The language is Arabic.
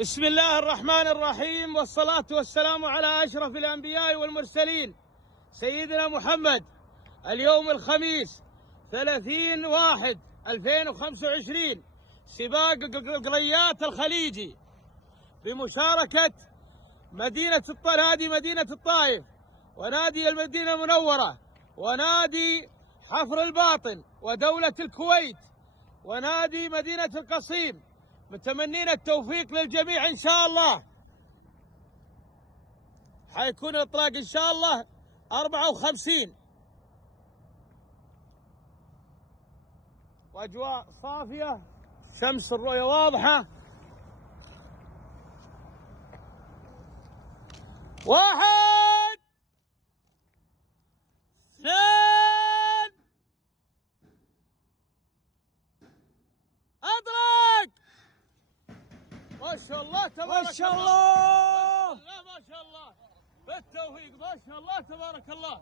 بسم الله الرحمن الرحيم، والصلاة والسلام على أشرف الأنبياء والمرسلين سيدنا محمد. اليوم الخميس 30/1/2025 سباق القليات الخليجي بمشاركة نادي مدينة الطائف، ونادي المدينة المنورة، ونادي حفر الباطن، ودولة الكويت، ونادي مدينة القصيم. متمنين التوفيق للجميع إن شاء الله. حيكون الإطلاق إن شاء الله 54، وأجواء صافية، شمس الرؤية واضحة. 1 2 أطلق. ما شاء الله تبارك ما شاء الله. الله. ما شاء الله بالتوفيق، ما شاء الله تبارك الله.